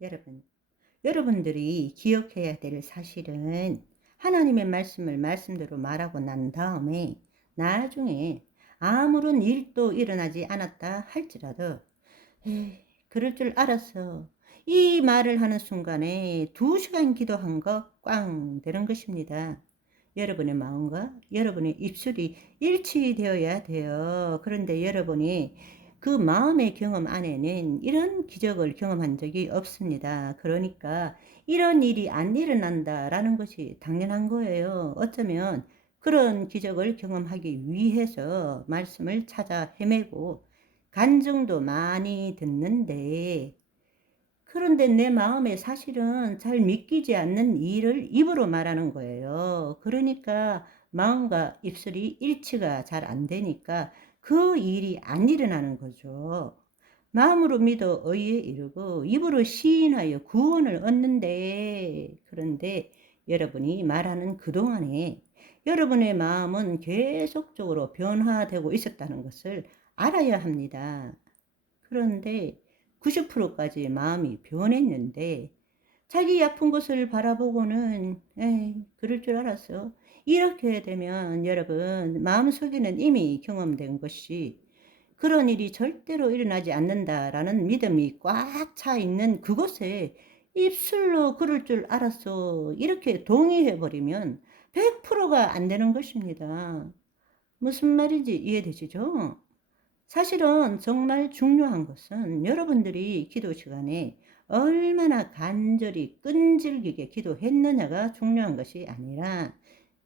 여러분, 여러분들이 기억해야 될 사실은 하나님의 말씀을 말씀대로 말하고 난 다음에 나중에 아무런 일도 일어나지 않았다 할지라도 에이, 그럴 줄 알았어. 이 말을 하는 순간에 2시간 기도한 거 꽝 되는 것입니다. 여러분의 마음과 여러분의 입술이 일치되어야 돼요. 그런데 여러분이 그 마음의 경험 안에는 이런 기적을 경험한 적이 없습니다. 그러니까 이런 일이 안 일어난다라는 것이 당연한 거예요. 어쩌면 그런 기적을 경험하기 위해서 말씀을 찾아 헤매고 간증도 많이 듣는데, 그런데 내 마음에 사실은 잘 믿기지 않는 일을 입으로 말하는 거예요. 그러니까 마음과 입술이 일치가 잘 안 되니까 그 일이 안 일어나는 거죠. 마음으로 믿어 의에 이르고 입으로 시인하여 구원을 얻는데, 그런데 여러분이 말하는 그동안에 여러분의 마음은 계속적으로 변화되고 있었다는 것을 알아야 합니다. 그런데 90%까지 마음이 변했는데 자기 아픈 것을 바라보고는 에이, 그럴 줄 알았어. 이렇게 되면 여러분 마음속에는 이미 경험된 것이 그런 일이 절대로 일어나지 않는다라는 믿음이 꽉 차 있는 그곳에 입술로 그럴 줄 알았어, 이렇게 동의해 버리면 100%가 안 되는 것입니다. 무슨 말인지 이해되시죠? 사실은 정말 중요한 것은 여러분들이 기도 시간에 얼마나 간절히 끈질기게 기도했느냐가 중요한 것이 아니라,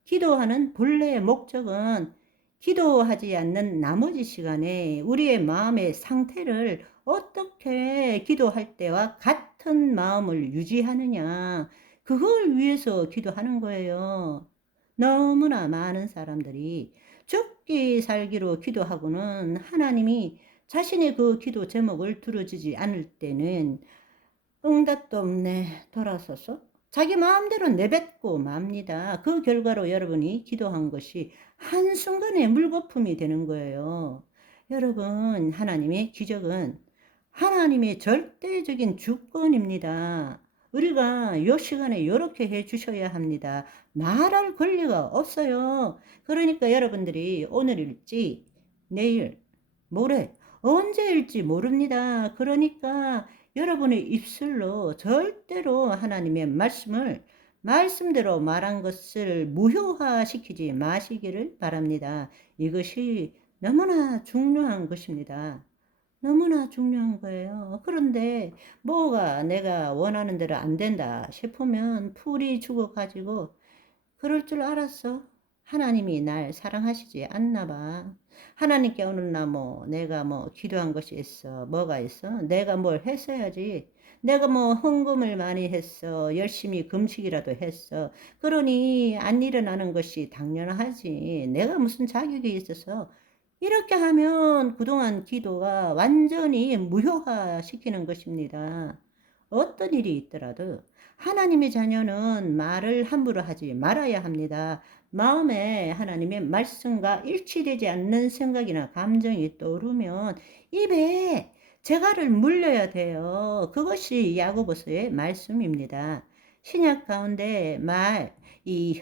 기도하는 본래의 목적은 기도하지 않는 나머지 시간에 우리의 마음의 상태를 어떻게 기도할 때와 같은 마음을 유지하느냐, 그걸 위해서 기도하는 거예요. 너무나 많은 사람들이 죽기 살기로 기도하고는 하나님이 자신의 그 기도 제목을 들어주지 않을 때는 응답도 없네, 돌아서서 자기 마음대로 내뱉고 맙니다. 그 결과로 여러분이 기도한 것이 한순간에 물거품이 되는 거예요. 여러분, 하나님의 기적은 하나님의 절대적인 주권입니다. 우리가 이 시간에 이렇게 해 주셔야 합니다. 말할 권리가 없어요. 그러니까 여러분들이 오늘일지 내일, 모레, 언제일지 모릅니다. 그러니까 여러분의 입술로 절대로 하나님의 말씀을 말씀대로 말한 것을 무효화시키지 마시기를 바랍니다. 이것이 너무나 중요한 것입니다. 너무나 중요한 거예요. 그런데 뭐가 내가 원하는 대로 안 된다 싶으면 풀이 죽어가지고 그럴 줄 알았어. 하나님이 날 사랑하시지 않나 봐. 하나님께 오늘 나 내가 기도한 것이 있어. 뭐가 있어? 내가 뭘 했어야지. 내가 헌금을 많이 했어. 열심히 금식이라도 했어. 그러니 안 일어나는 것이 당연하지. 내가 무슨 자격이 있어서. 이렇게 하면 그동안 기도가 완전히 무효화시키는 것입니다. 어떤 일이 있더라도 하나님의 자녀는 말을 함부로 하지 말아야 합니다. 마음에 하나님의 말씀과 일치되지 않는 생각이나 감정이 떠오르면 입에 재갈을 물려야 돼요. 그것이 야고보서의 말씀입니다. 신약 가운데 이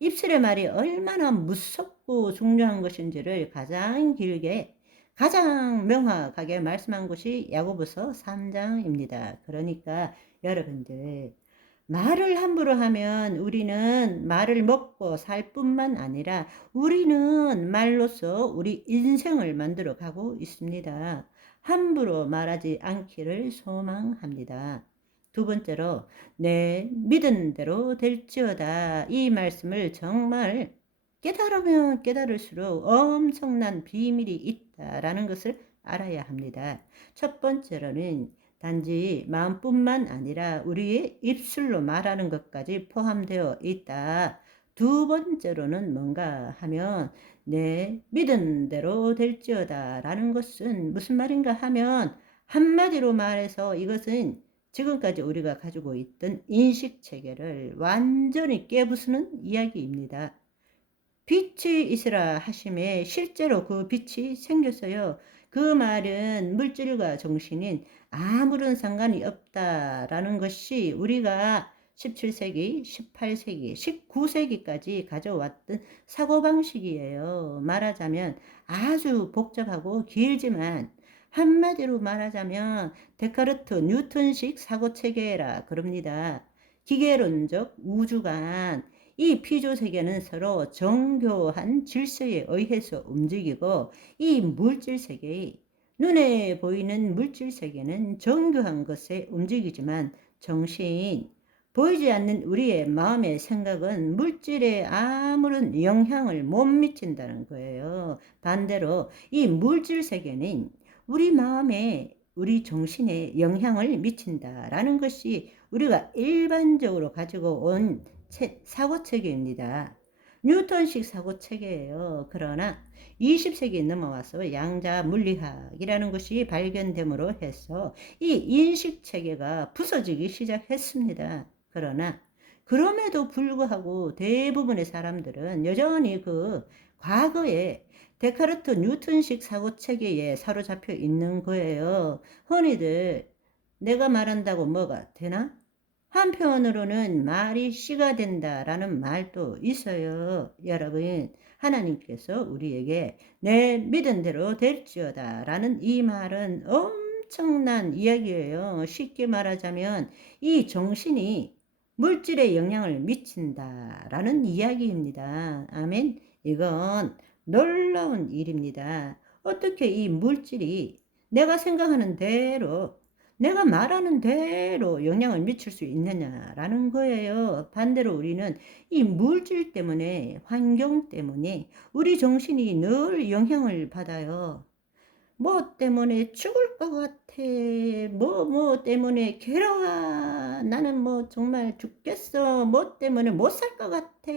입술의 말이 얼마나 무섭고 중요한 것인지를 가장 길게, 가장 명확하게 말씀한 것이 야고보서 3장입니다. 그러니까 여러분들, 말을 함부로 하면 우리는 말을 먹고 살 뿐만 아니라 우리는 말로써 우리 인생을 만들어 가고 있습니다. 함부로 말하지 않기를 소망합니다. 두 번째로, 내 믿은 대로 될지어다. 이 말씀을 정말 깨달으면 깨달을수록 엄청난 비밀이 있다라는 것을 알아야 합니다. 첫 번째로는 단지 마음뿐만 아니라 우리의 입술로 말하는 것까지 포함되어 있다. 두 번째로는 뭔가 하면 내 믿은 대로 될지어다 라는 것은 무슨 말인가 하면, 한마디로 말해서 이것은 지금까지 우리가 가지고 있던 인식 체계를 완전히 깨부수는 이야기입니다. 빛이 있으라 하심에 실제로 그 빛이 생겼어요. 그 말은 물질과 정신인 아무런 상관이 없다라는 것이 우리가 17세기, 18세기, 19세기까지 가져왔던 사고방식이에요. 말하자면 아주 복잡하고 길지만 한마디로 말하자면 데카르트 뉴턴식 사고체계라 그럽니다. 기계론적 우주관, 이 피조세계는 서로 정교한 질서에 의해서 움직이고 이 물질세계, 눈에 보이는 물질세계는 정교한 것에 움직이지만 정신, 보이지 않는 우리의 마음의 생각은 물질에 아무런 영향을 못 미친다는 거예요. 반대로 이 물질세계는 우리 마음에 우리 정신에 영향을 미친다라는 것이 우리가 일반적으로 가지고 온 사고체계입니다. 뉴턴식 사고체계예요. 그러나 20세기 넘어와서 양자 물리학이라는 것이 발견됨으로 해서 이 인식체계가 부서지기 시작했습니다. 그러나 그럼에도 불구하고 대부분의 사람들은 여전히 그 과거에 데카르트 뉴턴식 사고체계에 사로잡혀 있는 거예요. 흔히들 내가 말한다고 뭐가 되나? 한편으로는 말이 씨가 된다라는 말도 있어요. 여러분, 하나님께서 우리에게 내 믿은 대로 될지어다 라는 이 말은 엄청난 이야기예요. 쉽게 말하자면 이 정신이 물질에 영향을 미친다라는 이야기입니다. 아멘. 이건 놀라운 일입니다. 어떻게 이 물질이 내가 생각하는 대로 내가 말하는 대로 영향을 미칠 수 있느냐라는 거예요. 반대로 우리는 이 물질 때문에, 환경 때문에 우리 정신이 늘 영향을 받아요. 뭐 때문에 죽을 것 같아. 뭐 때문에 괴로워. 나는 뭐 정말 죽겠어. 뭐 때문에 못 살 것 같아.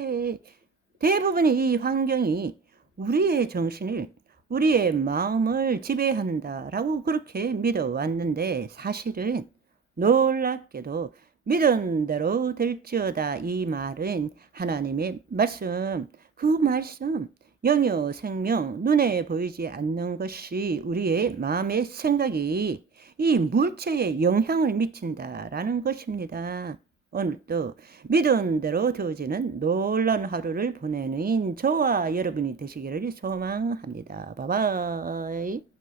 대부분의 이 환경이 우리의 정신을, 우리의 마음을 지배한다라고 그렇게 믿어왔는데 사실은 놀랍게도 믿은 대로 될지어다 이 말은 하나님의 말씀, 그 말씀, 영요 생명, 눈에 보이지 않는 것이 우리의 마음의 생각이 이 물체에 영향을 미친다라는 것입니다. 오늘도 믿은 대로 되어지는 놀라운 하루를 보내는 저와 여러분이 되시기를 소망합니다. 바이바이.